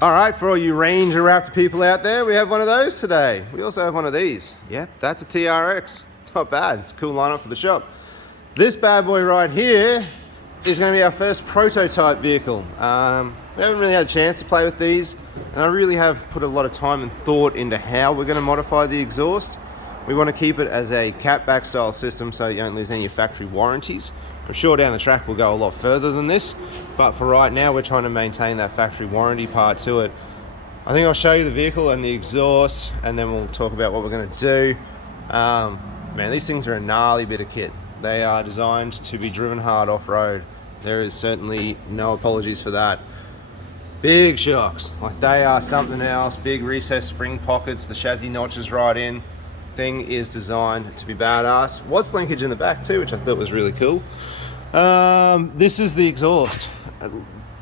All right, for all you Ranger Raptor people out there, we have one of those today. We also have one of these. Yep, that's a TRX. Not bad. It's a cool lineup for the shop. This bad boy right here is going to be our first prototype vehicle. We haven't really had a chance to play with these, and I really have put a lot of time and thought into how we're going to modify the exhaust. We want to keep it as a catback style system so you don't lose any of your factory warranties. I'm sure down the track we'll go a lot further than this, but for right now we're trying to maintain that factory warranty part to it. I think I'll show you the vehicle and the exhaust, and then we'll talk about what we're going to do. Man, these things are a gnarly bit of kit. They are designed to be driven hard off-road. There is certainly no apologies for that. Big shocks, like they are something else. Big recessed spring pockets, the chassis notches right in. Thing is designed to be badass. Watts linkage in the back too, which I thought was really cool. This is the exhaust,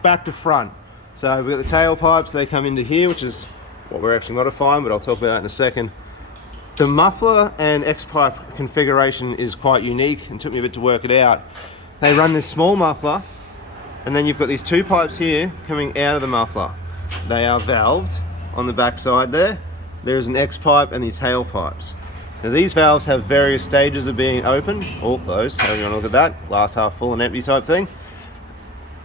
back to front. So we've got the tailpipes, they come into here, which is what we're actually modifying, but I'll talk about that in a second. The muffler and X-pipe configuration is quite unique and took me a bit to work it out. They run this small muffler, and then you've got these two pipes here coming out of the muffler. They are valved on the back side there. There's an X-pipe and the tailpipes. Now these valves have various stages of being open or closed, however you want to look at that, glass half full and empty type thing.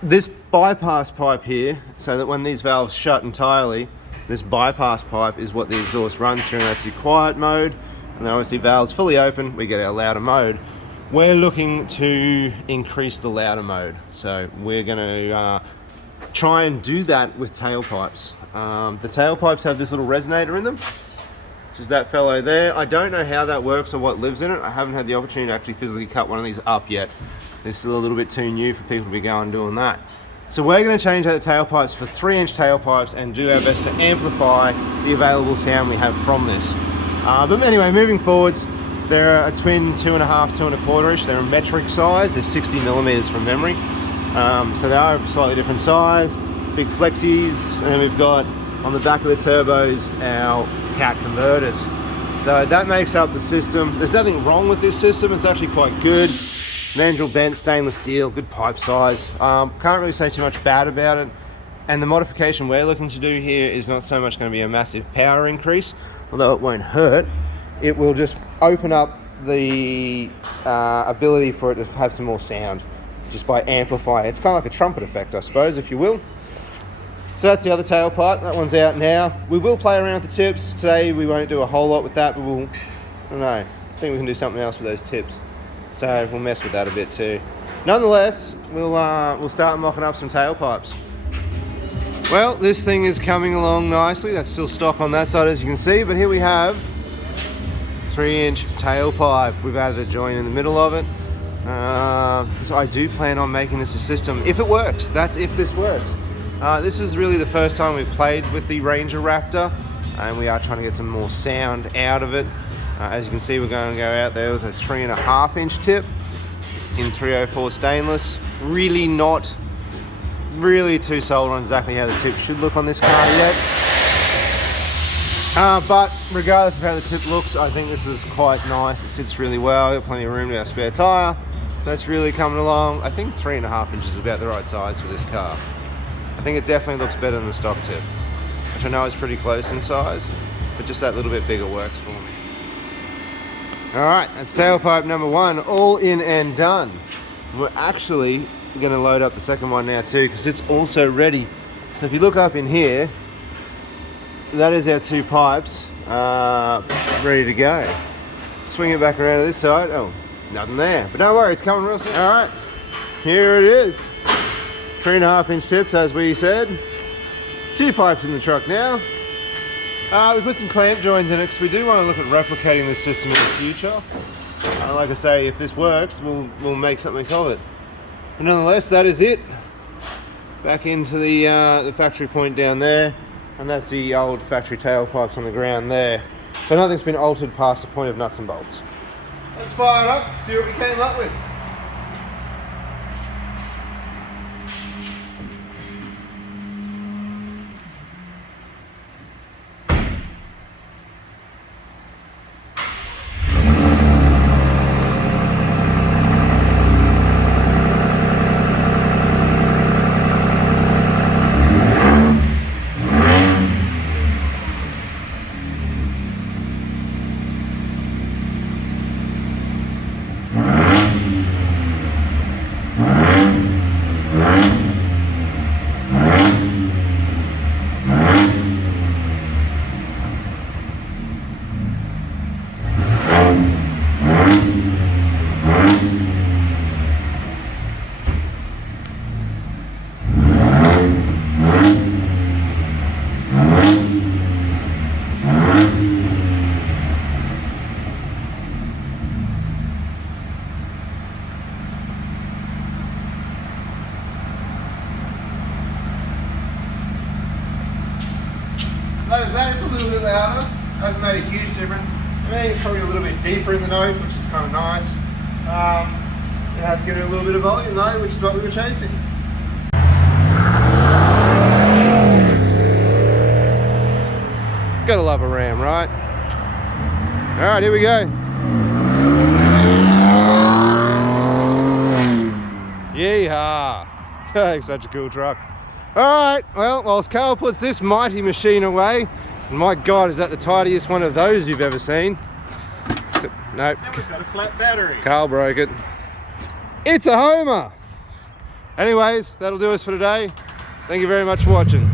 This bypass pipe here, so that when these valves shut entirely, this bypass pipe is what the exhaust runs through, and that's your quiet mode. And then obviously valves fully open, we get our louder mode. We're looking to increase the louder mode, so we're going to try and do that with tailpipes. The tailpipes have this little resonator in them, which is that fellow there. I don't know how that works or what lives in it. I haven't had the opportunity to actually physically cut one of these up yet. They're still a little bit too new for people to be going doing that. So we're going to change out the tailpipes for 3-inch tailpipes and do our best to amplify the available sound we have from this. But anyway, moving forwards, they're a twin 2.5, 2.25-inch. They're a metric size. They're 60 millimeters from memory. So they are a slightly different size. Big flexies, and then we've got on the back of the turbos our cat converters. So that makes up the system. There's nothing wrong with this system. It's actually quite good. Mandrel bent stainless steel, good pipe size. Can't really say too much bad about it. And the modification we're looking to do here is not so much going to be a massive power increase, although it won't hurt. It will just open up the ability for it to have some more sound just by amplifying. It's kind of like a trumpet effect, I suppose, if you will. So that's the other tailpipe. That one's out now. We will play around with the tips. Today we won't do a whole lot with that, but we'll, I don't know, I think we can do something else with those tips. So we'll mess with that a bit too. Nonetheless, we'll start mocking up some tailpipes. Well, this thing is coming along nicely. That's still stock on that side, as you can see, but here we have 3-inch tailpipe. We've added a joint in the middle of it. So I do plan on making this a system, if it works. That's if this works. This is really the first time we've played with the Ranger Raptor, and we are trying to get some more sound out of it. As you can see, we're going to go out there with a 3.5-inch tip in 304 stainless. Really not really too sold on exactly how the tip should look on this car yet. But regardless of how the tip looks, I think this is quite nice. It sits really well. Got plenty of room to our spare tyre. That's really coming along. I think 3.5 inches is about the right size for this car. I think it definitely looks better than the stock tip, which I know is pretty close in size, but just that little bit bigger works for me. All right, that's tailpipe number 1, all in and done. We're actually going to load up the second one now too, because it's also ready. So if you look up in here, that is our 2 pipes ready to go. Swing it back around to this side. Oh, nothing there, but don't worry, it's coming real soon. All right, here it is. 3.5-inch tips, as we said. 2 pipes in the truck now. We put some clamp joins in it because we do want to look at replicating this system in the future. Like I say, if this works, we'll make something of it. But nonetheless, that is it. Back into the factory point down there, and that's the old factory tailpipes on the ground there. So nothing's been altered past the point of nuts and bolts. Let's fire it up, see what we came up with. that is that. It's a little bit louder. Hasn't made a huge difference. I mean, it's probably a little bit deeper in the note, which is kind of nice. It has given it a little bit of volume though, which is what we were chasing. Gotta love a Ram, right? All right, here we go. Yeehaw! Such a cool truck. All right, well, whilst Carl puts this mighty machine away, and my God, is that the tidiest one of those you've ever seen? Nope. And we've got a flat battery. Carl broke it. It's a Homer. Anyways, that'll do us for today. Thank you very much for watching.